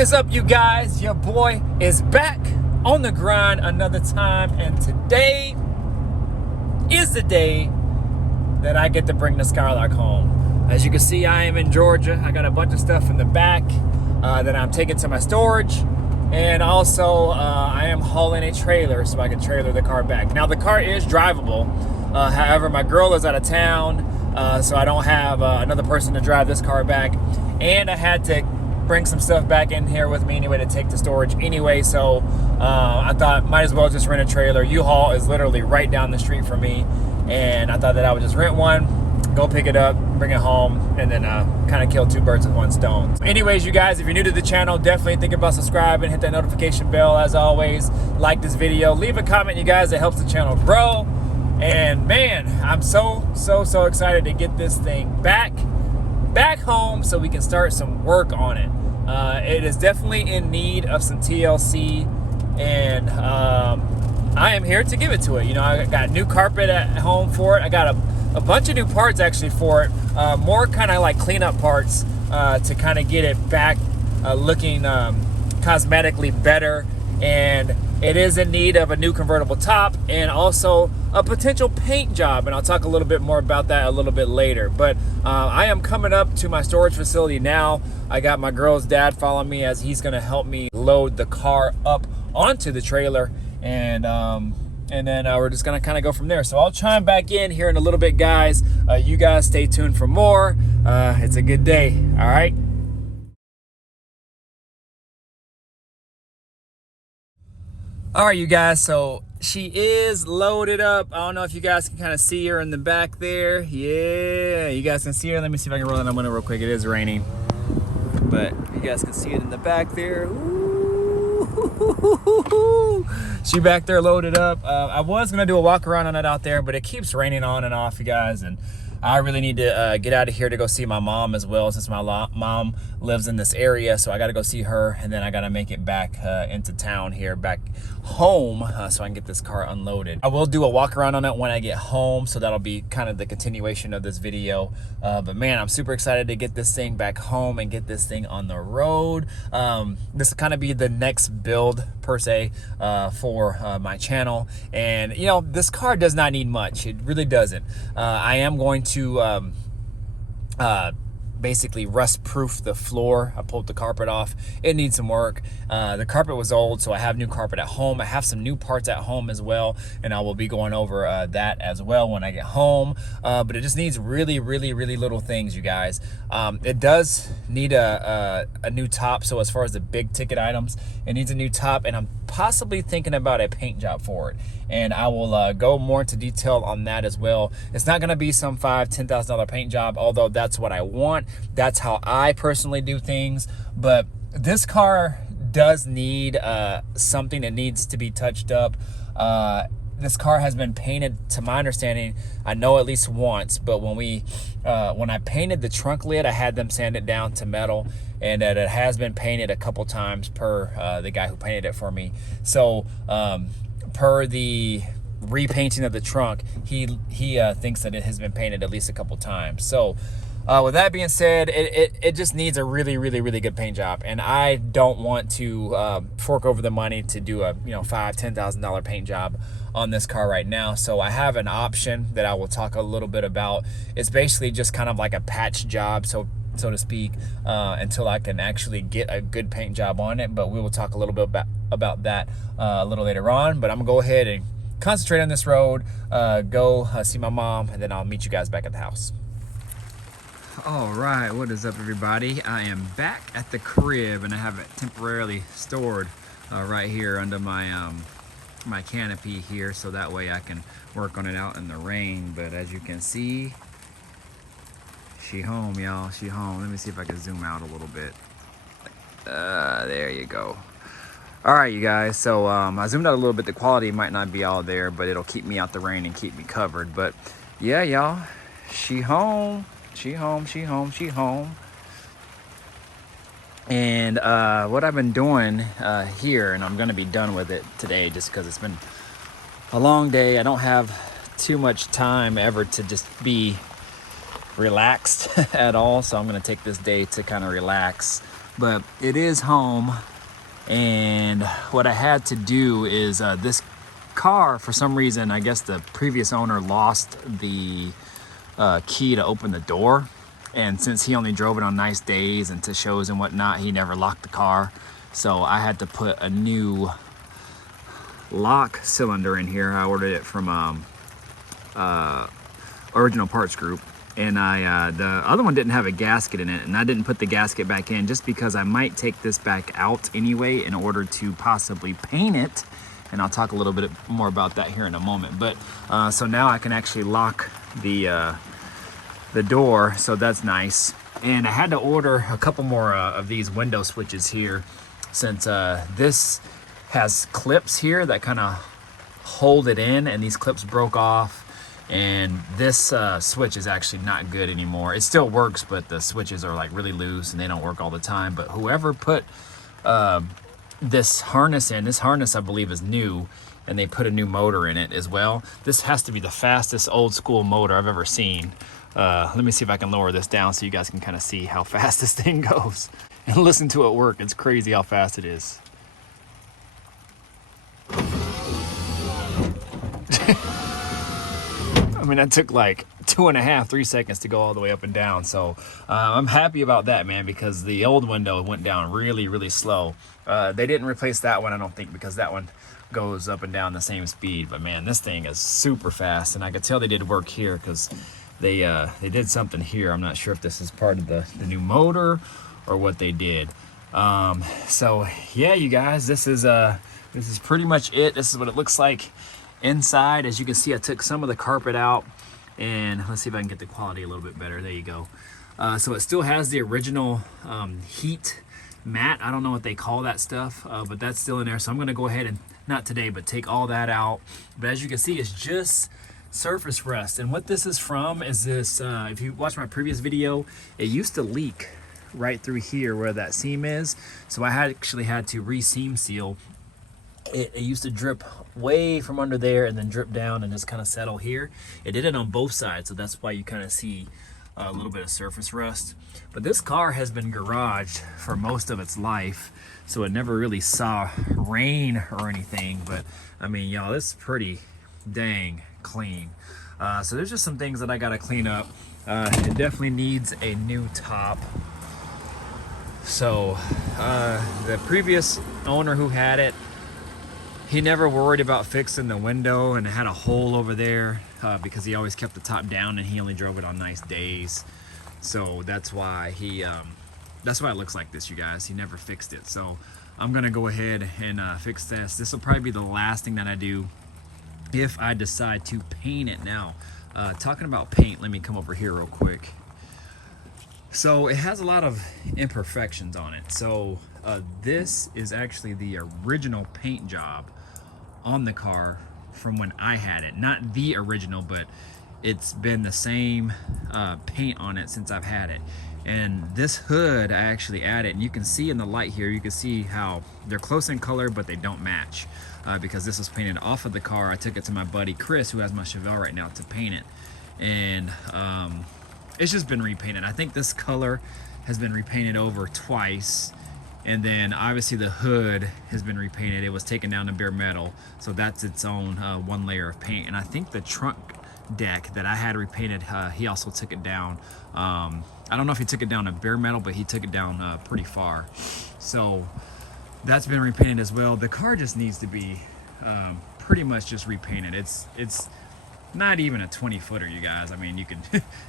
is up, you guys? Your boy is back on the grind another time, and today is the day that I get to bring the Skylark home. As you can see, I am in Georgia. I got a bunch of stuff in the back that I'm taking to my storage, and also I am hauling a trailer so I can trailer the car back. Now the car is drivable, however my girl is out of town, so I don't have another person to drive this car back, and I had to bring some stuff back in here with me anyway to take to storage anyway, so I thought might as well just rent a trailer. U-Haul is literally right down the street from me, and I thought that I would just rent one, go pick it up, bring it home, and then kind of kill two birds with one stone. Anyways, you guys, if you're new to the channel, definitely think about subscribing, hit that notification bell as always, like this video, leave a comment, you guys, it helps the channel grow. And man, I'm so excited to get this thing back home so we can start some work on it. It is definitely in need of some TLC, and I am here to give it to it. You know, I got new carpet at home for it. I got a bunch of new parts actually for it, more kind of like cleanup parts to kind of get it back looking cosmetically better. And it is in need of a new convertible top and also a potential paint job, and I'll talk a little bit more about that a little bit later. But I am coming up to my storage facility now. I got my girl's dad following me as he's gonna help me load the car up onto the trailer, and then we're just gonna kind of go from there. So I'll chime back in here in a little bit, guys. You guys stay tuned for more. It's a good day, all right? All right, you guys, so she is loaded up. I don't know if you guys can kind of see her in the back there. Yeah, you guys can see her. Let me see if I can roll that on window real quick. It is raining, but you guys can see it in the back there. Ooh. She back there loaded up. I was gonna do a walk around on it out there, but it keeps raining on and off, you guys, and I really need to get out of here to go see my mom as well, since my mom lives in this area. So I got to go see her, and then I got to make it back into town here, back home, so I can get this car unloaded. I will do a walk around on it when I get home, so that'll be kind of the continuation of this video. But man, I'm super excited to get this thing back home and get this thing on the road. This will kind of be the next build per se for my channel. And you know, this car does not need much. It really doesn't. I am going to basically rust proof the floor. I pulled the carpet off. It needs some work. The carpet was old, so I have new carpet at home. I have some new parts at home as well, and I will be going over that as well when I get home. But it just needs really little things, you guys. It does need a new top. So as far as the big ticket items, it needs a new top, and I'm possibly thinking about a paint job for it, and I will go more into detail on that as well. It's not going to be some $5,000-$10,000 paint job, although that's what I want. That's how I personally do things. But this car does need something that needs to be touched up. This car has been painted, to my understanding, I know at least once, but when I painted the trunk lid, I had them sand it down to metal, and that it has been painted a couple times per the guy who painted it for me. So per the repainting of the trunk, he thinks that it has been painted at least a couple times. So with that being said, it just needs a really good paint job, and I don't want to fork over the money to do a $5,000-$10,000 paint job on this car right now. So I have an option that I will talk a little bit about. It's basically just kind of like a patch job, so to speak, until I can actually get a good paint job on it. But we will talk a little bit about that a little later on. But I'm gonna go ahead and concentrate on this road, go see my mom, and then I'll meet you guys back at the house. All right, what is up, everybody? I am back at the crib, and I have it temporarily stored right here under my my canopy here, so that way I can work on it out in the rain. But as you can see, she home, y'all. She home. Let me see if I can zoom out a little bit. There you go. All right, you guys, so I zoomed out a little bit. The quality might not be all there, but it'll keep me out the rain and keep me covered. But yeah, y'all, she home. She home. And what I've been doing here, and I'm gonna be done with it today just because it's been a long day. I don't have too much time ever to just be relaxed at all, so I'm gonna take this day to kind of relax but it is home. And what I had to do is this car, for some reason, I guess the previous owner lost the key to open the door. And since he only drove it on nice days and to shows and whatnot, he never locked the car. So I had to put a new lock cylinder in here. I ordered it from Original Parts Group. And the other one didn't have a gasket in it, and I didn't put the gasket back in just because I might take this back out anyway in order to possibly paint it. And I'll talk a little bit more about that here in a moment. But so now I can actually lock the door, so that's nice. And I had to order a couple more of these window switches here, since this has clips here that kind of hold it in, and these clips broke off. And this switch is actually not good anymore. It still works, but the switches are like really loose and they don't work all the time. But whoever put this harness in, this harness I believe is new, and they put a new motor in it as well. This has to be the fastest old school motor I've ever seen. Let me see if I can lower this down so you guys can kind of see how fast this thing goes. And listen to it work. It's crazy how fast it is. I mean, that took like 2.5, 3 seconds to go all the way up and down. So I'm happy about that, man, because the old window went down really, really slow. They didn't replace that one, I don't think, because that one goes up and down the same speed. But man, this thing is super fast, and I could tell they did work here because they did something here. I'm not sure if this is part of the new motor or what they did. So yeah, you guys, this is pretty much it. This is what it looks like inside. As you can see, I took some of the carpet out, and let's see if I can get the quality a little bit better. There you go. So it still has the original heat mat. I don't know what they call that stuff, but that's still in there. So I'm gonna go ahead and, not today, but take all that out. But as you can see, it's just surface rust. And what this is from is this, if you watch my previous video, it used to leak right through here where that seam is. So I actually had to re-seam seal. It used to drip way from under there and then drip down and just kind of settle here. It did it on both sides, so that's why you kind of see a little bit of surface rust. But this car has been garaged for most of its life, so it never really saw rain or anything. But I mean, y'all, it's pretty dang clean. So there's just some things that I gotta clean up. It definitely needs a new top. So the previous owner who had it, he never worried about fixing the window, and it had a hole over there because he always kept the top down and he only drove it on nice days. So that's why that's why it looks like this, you guys. He never fixed it. So I'm gonna go ahead and fix this. This will probably be the last thing that I do if I decide to paint it. Now, talking about paint, let me come over here real quick. So it has a lot of imperfections on it. So this is actually the original paint job on the car from when I had it. Not the original, but it's been the same paint on it since I've had it. And this hood I actually added, and you can see in the light here, you can see how they're close in color, but they don't match because this was painted off of the car. I took it to my buddy Chris, who has my Chevelle right now, to paint it. And it's just been repainted. I think this color has been repainted over twice. And then obviously the hood has been repainted. It was taken down to bare metal, so that's its own one layer of paint. And I think the trunk deck that I had repainted, he also took it down. I don't know if he took it down to bare metal, but he took it down pretty far. So that's been repainted as well. The car just needs to be pretty much just repainted. It's not even a 20-footer, you guys. I mean, you can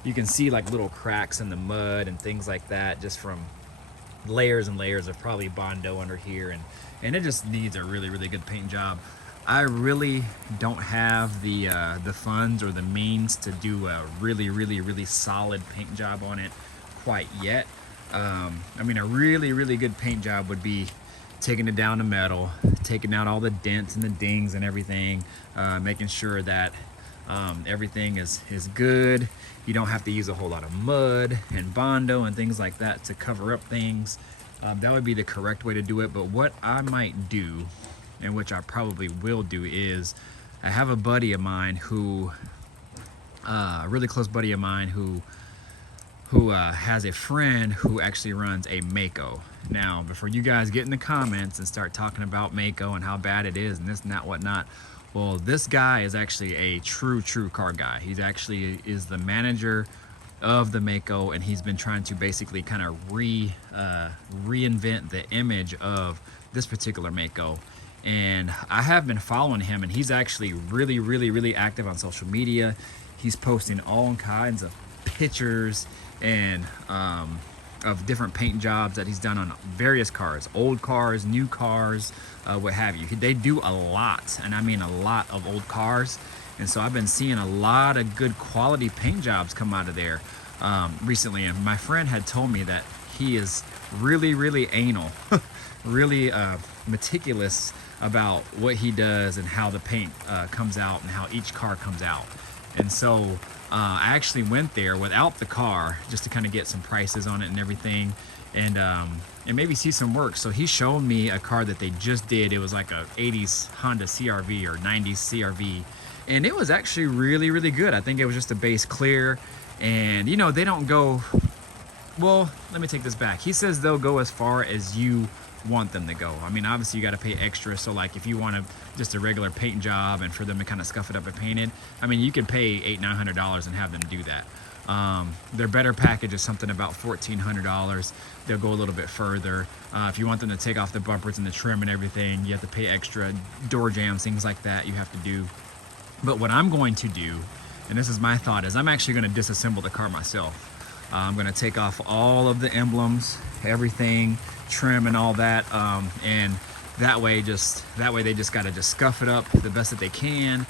you can see like little cracks in the mud and things like that, just from layers and layers of probably Bondo under here, and it just needs a really, really good paint job. I really don't have the funds or the means to do a really, really, really solid paint job on it quite yet. I mean, a really, really good paint job would be taking it down to metal, taking out all the dents and the dings and everything, making sure that everything is good. You don't have to use a whole lot of mud and Bondo and things like that to cover up things. That would be the correct way to do it. But what I might do, and which I probably will do, is I have a buddy of mine who, a really close buddy of mine who who has a friend who actually runs a Mako. Now, before you guys get in the comments and start talking about Mako and how bad it is and this and that whatnot, well, this guy is actually a true car guy. He's actually is the manager of the Mako, and he's been trying to basically kind of reinvent the image of this particular Mako. And I have been following him, and he's actually really active on social media. He's posting all kinds of pictures and of different paint jobs that he's done on various cars, old cars, new cars, what have you. They do a lot, and I mean a lot of old cars. And so I've been seeing a lot of good quality paint jobs come out of there recently. And my friend had told me that he is really anal, really meticulous about what he does and how the paint comes out and how each car comes out. And so I actually went there without the car just to kind of get some prices on it and everything, and maybe see some work. So he showed me a car that they just did. It was like a 80s Honda CRV or 90s CRV, and it was actually really good. I think it was just a base clear, and you know, they don't go, well, let me take this back. He says they'll go as far as you want them to go. I mean, obviously you got to pay extra. So like if you want just a regular paint job and for them to kind of scuff it up and paint it, I mean, you can pay $800-900 and have them do that. Their better package is something about $1,400. They'll go a little bit further. If you want them to take off the bumpers and the trim and everything, you have to pay extra. Door jams, things like that, you have to do. But what I'm going to do, and this is my thought, is I'm actually going to disassemble the car myself. I'm going to take off all of the emblems, everything, trim and all that, and that way they just got to just scuff it up the best that they can,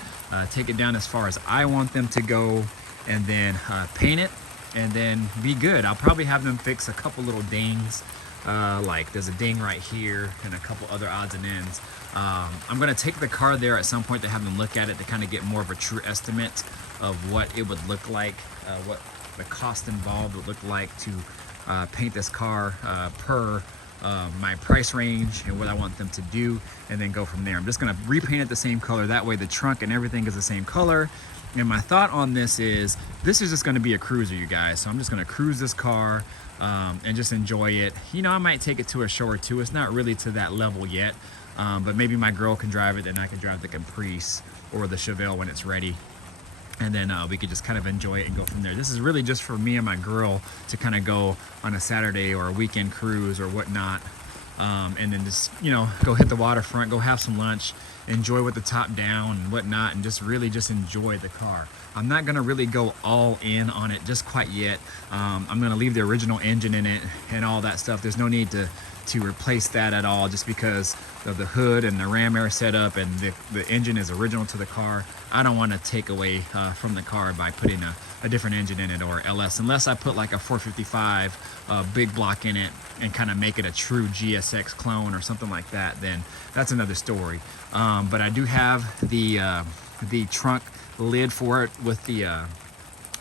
take it down as far as I want them to go, and then paint it, and then be good. I'll probably have them fix a couple little dings, like there's a ding right here and a couple other odds and ends. I'm going to take the car there at some point to have them look at it to kind of get more of a true estimate of what it would look like, what the cost involved would look like to paint this car per my price range and what I want them to do, and then go from there. I'm just going to repaint it the same color. That way the trunk and everything is the same color. And my thought on this is just going to be a cruiser, you guys. So I'm just going to cruise this car and just enjoy it. You know, I might take it to a show or two. It's not really to that level yet, but maybe my girl can drive it, then I can drive the Caprice or the Chevelle when it's ready. And then we could just kind of enjoy it and go from there. This is really just for me and my girl to kind of go on a Saturday or a weekend cruise or whatnot. And then just, you know, go hit the waterfront, go have some lunch, enjoy with the top down and whatnot, and just really just enjoy the car. I'm not gonna really go all in on it just quite yet. I'm gonna leave the original engine in it and all that stuff. There's no need to replace that at all, just because of the hood and the ram air setup, and the engine is original to the car. I don't want to take away from the car by putting a different engine in it or LS, unless I put like a 455 big block in it and kind of make it a true GSX clone or something like that, then that's another story. But I do have the trunk lid for it with the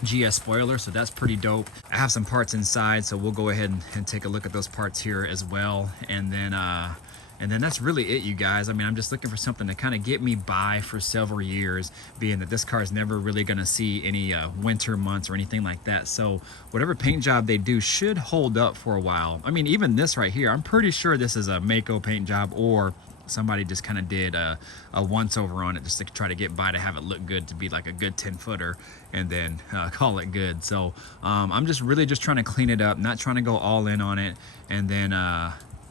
GS spoiler, so that's pretty dope. I have some parts inside, so we'll go ahead and take a look at those parts here as well. And then that's really it, you guys. I mean, I'm just looking for something to kind of get me by for several years, being that this car is never really going to see any winter months or anything like that. So whatever paint job they do should hold up for a while. I mean, even this right here, I'm pretty sure this is a Mako paint job, or somebody just kind of did a once over on it just to try to get by, to have it look good, to be like a good 10-footer, and then call it good. So I'm just really just trying to clean it up, not trying to go all in on it, and then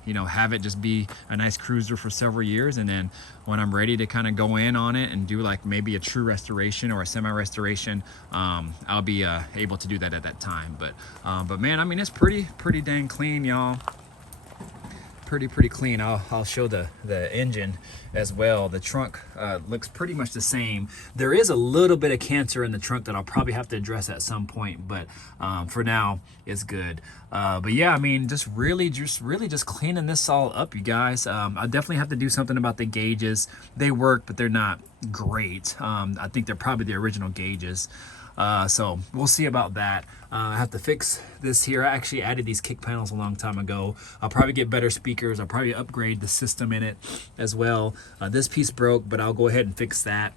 you know, have it just be a nice cruiser for several years. And then when I'm ready to kind of go in on it and do like maybe a true restoration or a semi-restoration, I'll be able to do that at that time. But man, I mean, it's pretty dang clean, y'all. Pretty clean. I'll show the engine as well. The trunk looks pretty much the same. There is a little bit of cancer in the trunk that I'll probably have to address at some point, but for now it's good. But yeah, I mean, just really cleaning this all up, you guys. I definitely have to do something about the gauges. They work, but they're not great. I think they're probably the original gauges. So we'll see about that. I have to fix this here. I actually added these kick panels a long time ago. I'll probably get better speakers. I'll probably upgrade the system in it as well. This piece broke, but I'll go ahead and fix that.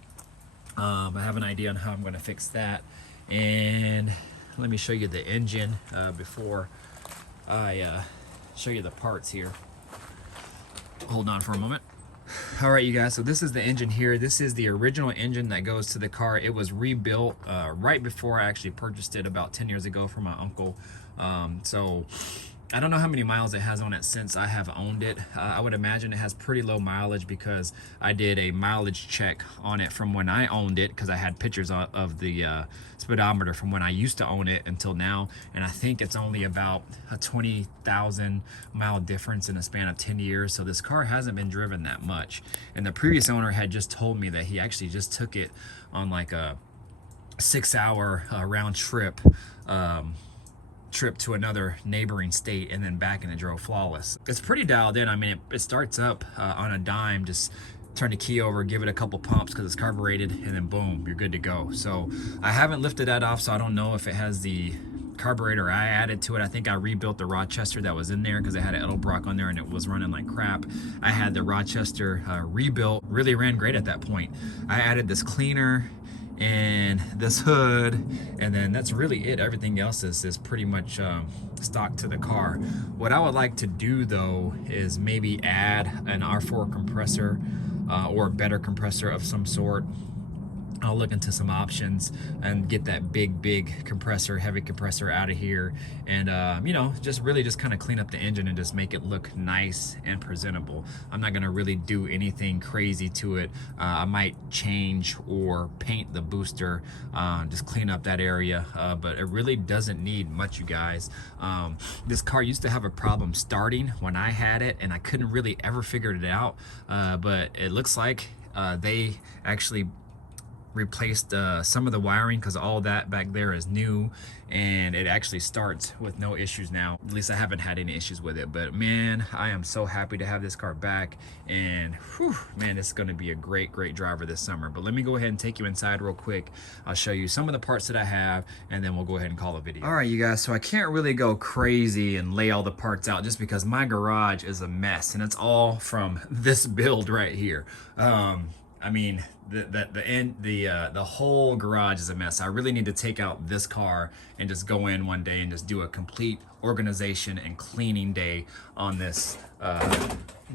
I have an idea on how I'm going to fix that. And let me show you the engine before I show you the parts here. Hold on for a moment. All right, you guys, so this is the engine here. This is the original engine that goes to the car. It was rebuilt right before I actually purchased it about 10 years ago from my uncle. So I don't know how many miles it has on it since I have owned it. I would imagine it has pretty low mileage because I did a mileage check on it from when I owned it, because I had pictures of the speedometer from when I used to own it until now, and I think it's only about a 20,000 mile difference in a span of 10 years. So this car hasn't been driven that much, and the previous owner had just told me that he actually just took it on like a 6-hour round trip to another neighboring state and then back, and it drove flawless. It's pretty dialed in. I mean, it starts up on a dime. Just turn the key over, give it a couple pumps because it's carbureted, and then boom, you're good to go. So I haven't lifted that off, so I don't know if it has the carburetor I added to it. I think I rebuilt the Rochester that was in there because it had an Edelbrock on there and it was running like crap. I had the Rochester rebuilt, really ran great at that point. I added this cleaner and this hood, and then that's really it. Everything else is pretty much stock to the car. What I would like to do though is maybe add an R4 compressor or a better compressor of some sort. I'll look into some options and get that big compressor, heavy compressor out of here, and you know, just kind of clean up the engine and just make it look nice and presentable. I'm not gonna really do anything crazy to it. I might change or paint the booster, just clean up that area, but it really doesn't need much, you guys. This car used to have a problem starting when I had it, and I couldn't really ever figure it out, but it looks like they actually replaced some of the wiring, because all that back there is new, and it actually starts with no issues now. At least I haven't had any issues with it. But man, I am so happy to have this car back, and whew, man, it's going to be a great driver this summer. But let me go ahead and take you inside real quick. I'll show you some of the parts that I have, and then we'll go ahead and call a video. All right, you guys, so I can't really go crazy and lay all the parts out just because my garage is a mess, and it's all from this build right here. I mean, the whole garage is a mess. I really need to take out this car and just go in one day and just do a complete organization and cleaning day on this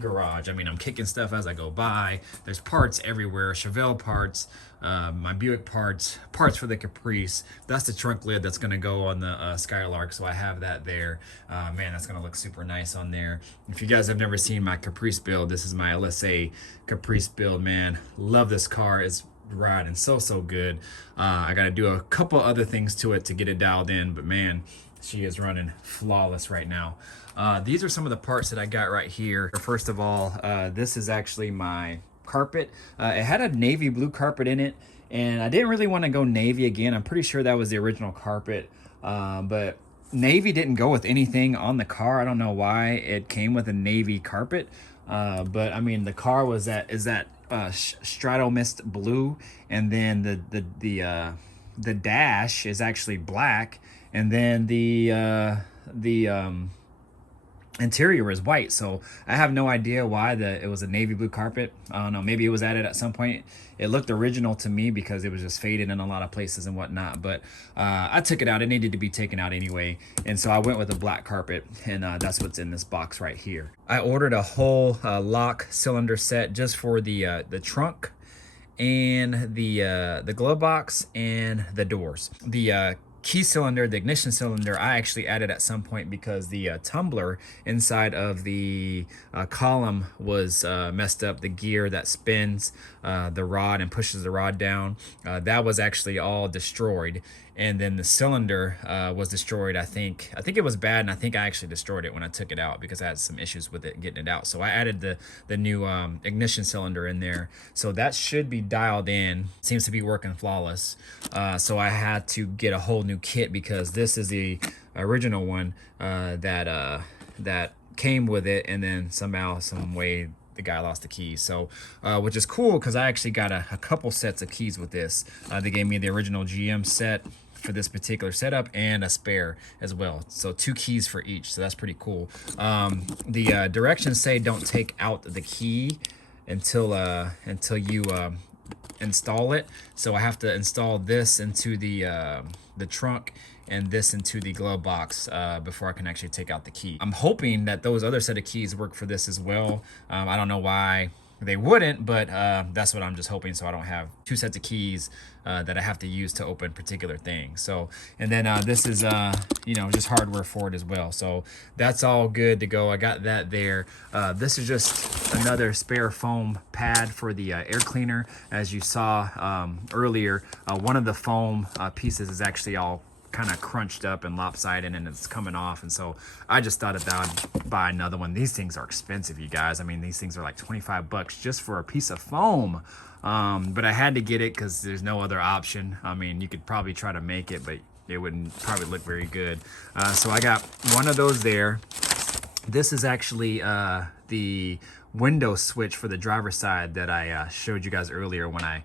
garage. I mean, I'm kicking stuff as I go by. There's parts everywhere, Chevelle parts, my Buick parts for the Caprice. That's the trunk lid that's gonna go on the Skylark, so I have that there. Man, that's gonna look super nice on there. If you guys have never seen my Caprice build, this is my LSA Caprice build, man. Love this car. It's riding so good. I gotta do a couple other things to it to get it dialed in, but man, she is running flawless right now. These are some of the parts that I got right here. First of all, this is actually my carpet. It had a navy blue carpet in it, and I didn't really want to go navy again. I'm pretty sure that was the original carpet, but navy didn't go with anything on the car. I don't know why it came with a navy carpet, but I mean, the car was that strato mist blue, and then the dash is actually black, and then the interior is white. So I have no idea why it was a navy blue carpet. I don't know, maybe it was added at some point. It looked original to me because it was just faded in a lot of places and whatnot, but I took it out. It needed to be taken out anyway, and so I went with a black carpet, and that's what's in this box right here. I ordered a whole lock cylinder set just for the trunk and the glove box and the doors. The key cylinder, the ignition cylinder, I actually added at some point because the tumbler inside of the column was messed up. The gear that spins the rod and pushes the rod down, that was actually all destroyed. And then the cylinder was destroyed. I think it was bad, and I think I actually destroyed it when I took it out because I had some issues with it getting it out. So I added the new ignition cylinder in there. So that should be dialed in. Seems to be working flawless. So I had to get a whole new kit because this is the original one that came with it, and then somehow, some way, the guy lost the keys. So which is cool because I actually got a couple sets of keys with this. They gave me the original GM set for this particular setup and a spare as well, so 2 keys for each, so that's pretty cool. The directions say don't take out the key until you install it. So I have to install this into the trunk and this into the glove box before I can actually take out the key. I'm hoping that those other set of keys work for this as well. I don't know why they wouldn't, but that's what I'm just hoping, so I don't have two sets of keys that I have to use to open particular things. So, and then this is you know, just hardware for it as well. So that's all good to go. I got that there. This is just another spare foam pad for the air cleaner. As you saw earlier, one of the foam pieces is actually all kind of crunched up and lopsided and it's coming off, and so I just thought that I'd buy another one. These things are expensive, you guys. I mean, these things are like 25 bucks just for a piece of foam, but I had to get it because there's no other option. I mean, you could probably try to make it, but it wouldn't probably look very good. So I got one of those there. This is actually the window switch for the driver's side that I showed you guys earlier when I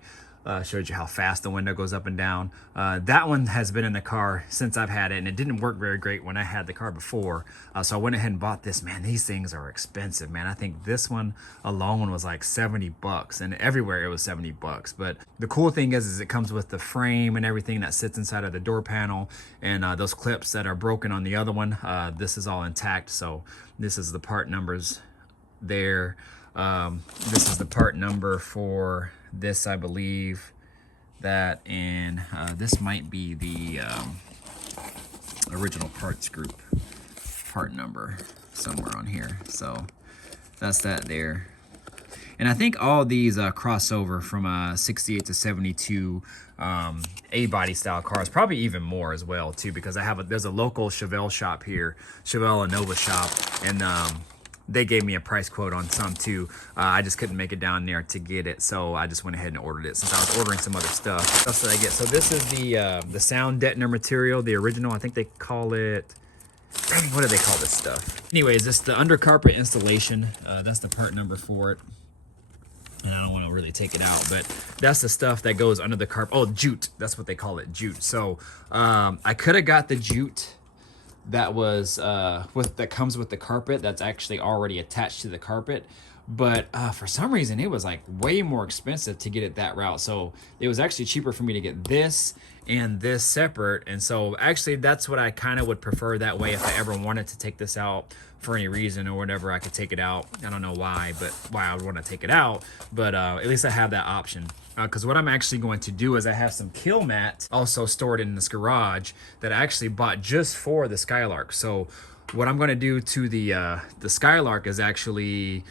showed you how fast the window goes up and down. That one has been in the car since I've had it, and it didn't work very great when I had the car before. So I went ahead and bought this. Man, these things are expensive, man. I think this one alone was like 70 bucks, and everywhere it was 70 bucks. But the cool thing is it comes with the frame and everything that sits inside of the door panel, and those clips that are broken on the other one. This is all intact, so this is the part numbers there. This is the part number for this, I believe, that, and this might be the original parts group part number somewhere on here. So that's that there. And I think all these cross over from 68 to 72 A-body style cars, probably even more as well too, because I have there's a local Chevelle shop here, Chevelle Nova shop, and they gave me a price quote on some too. I just couldn't make it down there to get it, so I just went ahead and ordered it since I was ordering some other stuff. That's what I get. So this is the sound deadener material, the original. I think they call it, what do they call this stuff? Anyways, this is the under carpet installation. That's the part number for it. And I don't want to really take it out, but that's the stuff that goes under the carpet. Oh, jute. That's what they call it, jute. So I could have got the jute that was that comes with the carpet, that's actually already attached to the carpet, but for some reason it was like way more expensive to get it that route. So it was actually cheaper for me to get this and this separate, and so actually that's what I kind of would prefer that way. If I ever wanted to take this out for any reason or whatever, I could take it out. I don't know why, but why I would want to take it out, but at least I have that option. Because what I'm actually going to do is I have some kill mat also stored in this garage that I actually bought just for the Skylark. So what I'm going to do to the Skylark is actually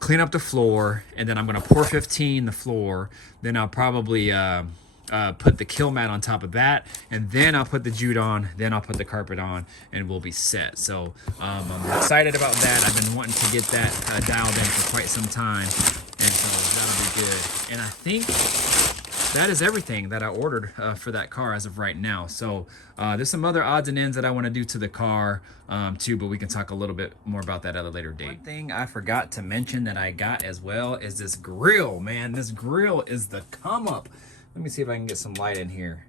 clean up the floor, and then I'm going to pour 15 the floor. Then I'll probably put the kill mat on top of that, and then I'll put the jute on, then I'll put the carpet on, and we'll be set. So I'm excited about that. I've been wanting to get that dialed in for quite some time, and so that'll be good. And I think that is everything that I ordered for that car as of right now. So there's some other odds and ends that I want to do to the car too, but we can talk a little bit more about that at a later date. One thing I forgot to mention that I got as well is this grill, man. This grill is the come up. Let me see if I can get some light in here.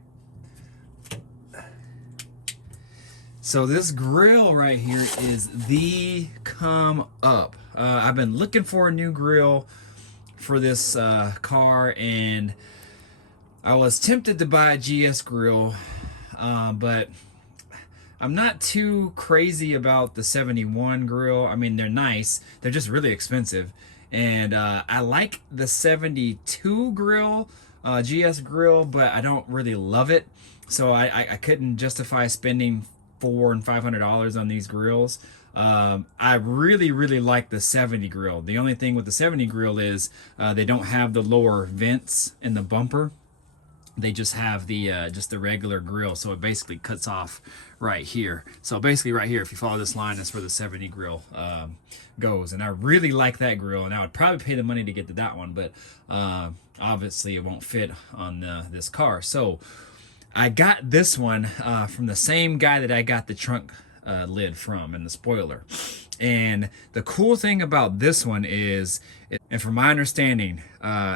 So this grill right here is the come up. I've been looking for a new grill for this car, and I was tempted to buy a GS grill, but I'm not too crazy about the 71 grill. I mean, they're nice, they're just really expensive, and I like the 72 grill, GS grill, but I don't really love it, so I couldn't justify spending $400 and $500 on these grills. I really like the 70 grill. The only thing with the 70 grill is they don't have the lower vents in the bumper. They just have the regular grill, so it basically cuts off right here. So basically right here, if you follow this line, that's where the 70 grill goes, and I really like that grill, and I would probably pay the money to get to that one, but obviously it won't fit on this car. So I got this one from the same guy that I got the trunk lid from and the spoiler. And the cool thing about this one is, and from my understanding,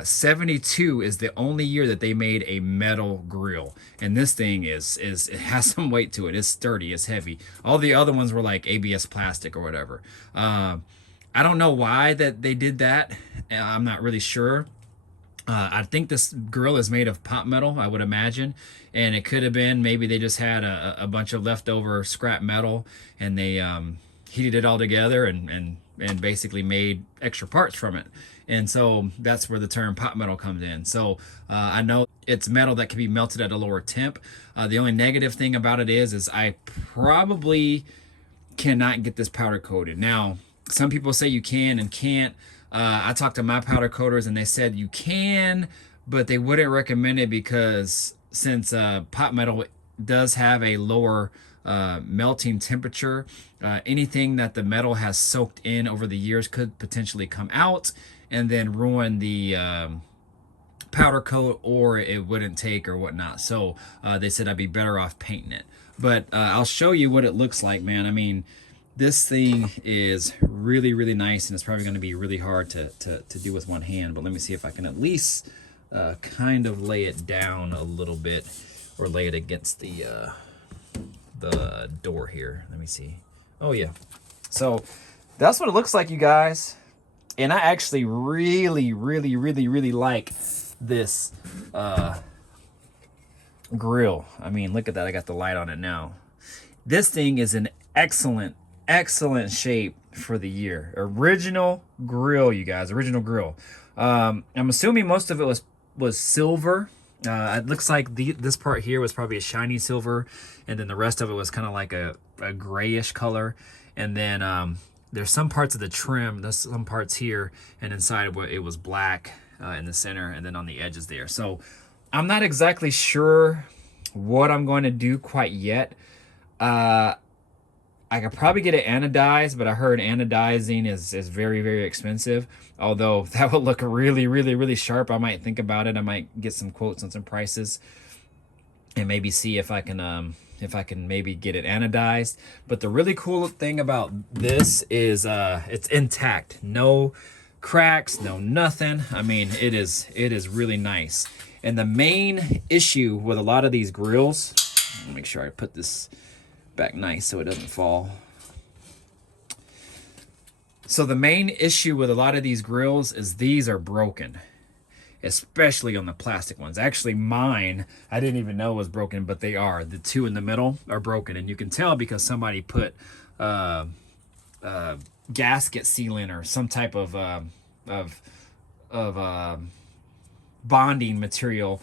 72 is the only year that they made a metal grill, and this thing is it has some weight to it. It's sturdy, it's heavy. All the other ones were like ABS plastic or whatever. I don't know why that they did that. I'm not really sure. I think this grill is made of pot metal, I would imagine, and it could have been maybe they just had a bunch of leftover scrap metal and they heated it all together and basically made extra parts from it. And so that's where the term pot metal comes in. So I know it's metal that can be melted at a lower temp. The only negative thing about it is I probably cannot get this powder coated. Now, some people say you can and can't. I talked to my powder coaters and they said you can, but they wouldn't recommend it because since pot metal does have a lower melting temperature, anything that the metal has soaked in over the years could potentially come out and then ruin the powder coat, or it wouldn't take or whatnot. So they said I'd be better off painting it. But I'll show you what it looks like, man. I mean, this thing is really, really nice, and it's probably going to be really hard to do with one hand. But let me see if I can at least kind of lay it down a little bit, or lay it against the door here. Let me see. Oh, yeah. So that's what it looks like, you guys. And I actually really, really, really, really like this grill. I mean, look at that. I got the light on it now. This thing is an excellent shape for the year. Original grill, you guys. Original grill. I'm assuming most of it was silver. It looks like this part here was probably a shiny silver, and then the rest of it was kind of like a grayish color. And then there's some parts of the trim, there's some parts here, and inside it was black in the center, and then on the edges there. So I'm not exactly sure what I'm going to do quite yet. I could probably get it anodized, but I heard anodizing is very, very expensive. Although that would look really, really, really sharp. I might think about it. I might get some quotes on some prices and maybe see if I can maybe get it anodized. But the really cool thing about this is it's intact. No cracks, no nothing. I mean, it is really nice. And the main issue with a lot of these grills, let me make sure I put this back nice so it doesn't fall. So the main issue with a lot of these grills is these are broken, especially on the plastic ones. Actually, mine, I didn't even know was broken, but they are. The two in the middle are broken, and you can tell because somebody put gasket sealant or some type of bonding material,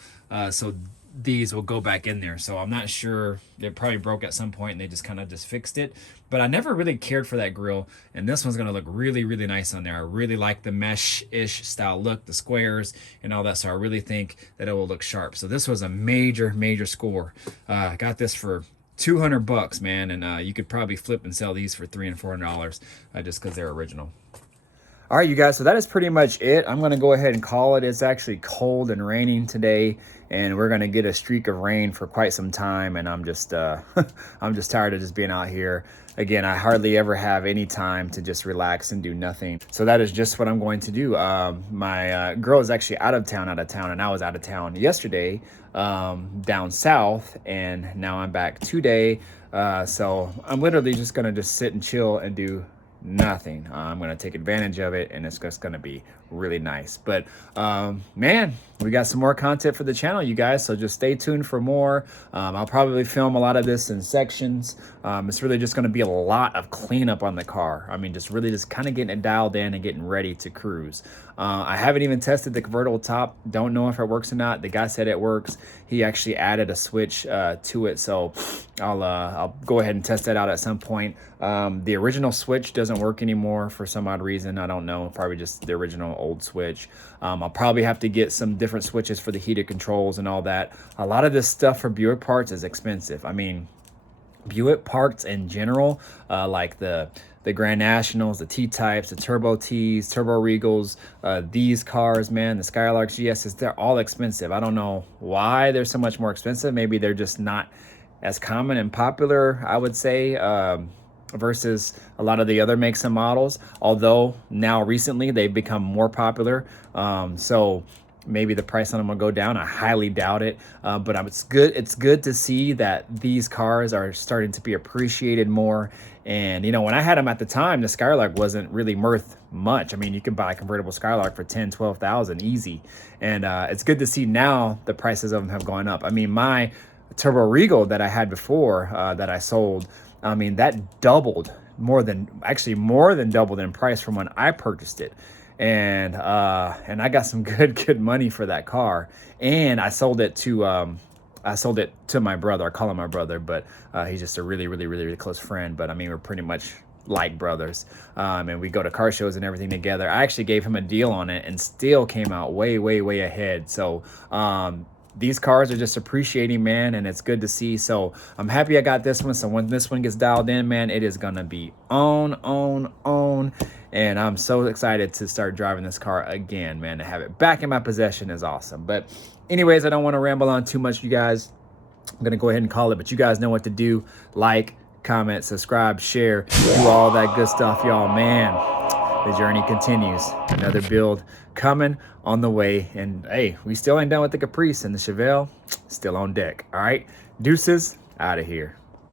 so these will go back in there. So I'm not sure, they probably broke at some point and they just kind of just fixed it. But I never really cared for that grill, and this one's gonna look really, really nice on there. I really like the mesh-ish style look, the squares and all that, so I really think that it will look sharp. So this was a major score. I got this for $200, man, and you could probably flip and sell these for $300 and $400 just because they're original. All right, you guys, so that is pretty much it. I'm going to go ahead and call it. It's actually cold and raining today, and we're going to get a streak of rain for quite some time, and I'm just I'm just tired of just being out here. Again, I hardly ever have any time to just relax and do nothing. So that is just what I'm going to do. My girl is actually out of town, and I was out of town yesterday down south, and now I'm back today. So I'm literally just going to just sit and chill and do nothing. I'm going to take advantage of it, and it's just going to be really nice. But man, we got some more content for the channel, you guys, so just stay tuned for more. I'll probably film a lot of this in sections. It's really just going to be a lot of cleanup on the car. I mean, just really just kind of getting it dialed in and getting ready to cruise. I haven't even tested the convertible top. Don't know if it works or not. The guy said it works. He actually added a switch to it, so I'll go ahead and test that out at some point. The original switch doesn't work anymore for some odd reason. I don't know, probably just the original old switch. I'll probably have to get some different switches for the heated controls and all that. A lot of this stuff for Buick parts is expensive. I mean, Buick parts in general, like the Grand Nationals, the T-Types, the Turbo Ts, Turbo Regals, these cars, man, the Skylarks, GSs, they're all expensive. I don't know why they're so much more expensive. Maybe they're just not as common and popular, I would say, versus a lot of the other makes and models. Although now recently they've become more popular. So maybe the price on them will go down. I highly doubt it, but it's good. It's good to see that these cars are starting to be appreciated more. And you know, when I had them at the time, the Skylark wasn't really worth much. I mean, you can buy a convertible Skylark for 10, 12,000 easy. And it's good to see now the prices of them have gone up. I mean, my Turbo Regal that I had before that I sold, I mean, that doubled more than doubled in price from when I purchased it. And I got some good money for that car. And I sold it to my brother. I call him my brother, but he's just a really close friend. But I mean, we're pretty much like brothers. And we go to car shows and everything together. I actually gave him a deal on it and still came out way ahead. So these cars are just appreciating, man, and it's good to see. So I'm happy I got this one. So when this one gets dialed in, man, it is gonna be on. And I'm so excited to start driving this car again, man. To have it back in my possession is awesome. But anyways, I don't want to ramble on too much, you guys. I'm gonna go ahead and call it, but you guys know what to do. Like, comment, subscribe, share, do all that good stuff, y'all. Man, the journey continues. Another build coming on the way. And hey, we still ain't done with the Caprice, and the Chevelle still on deck. All right, deuces, out of here.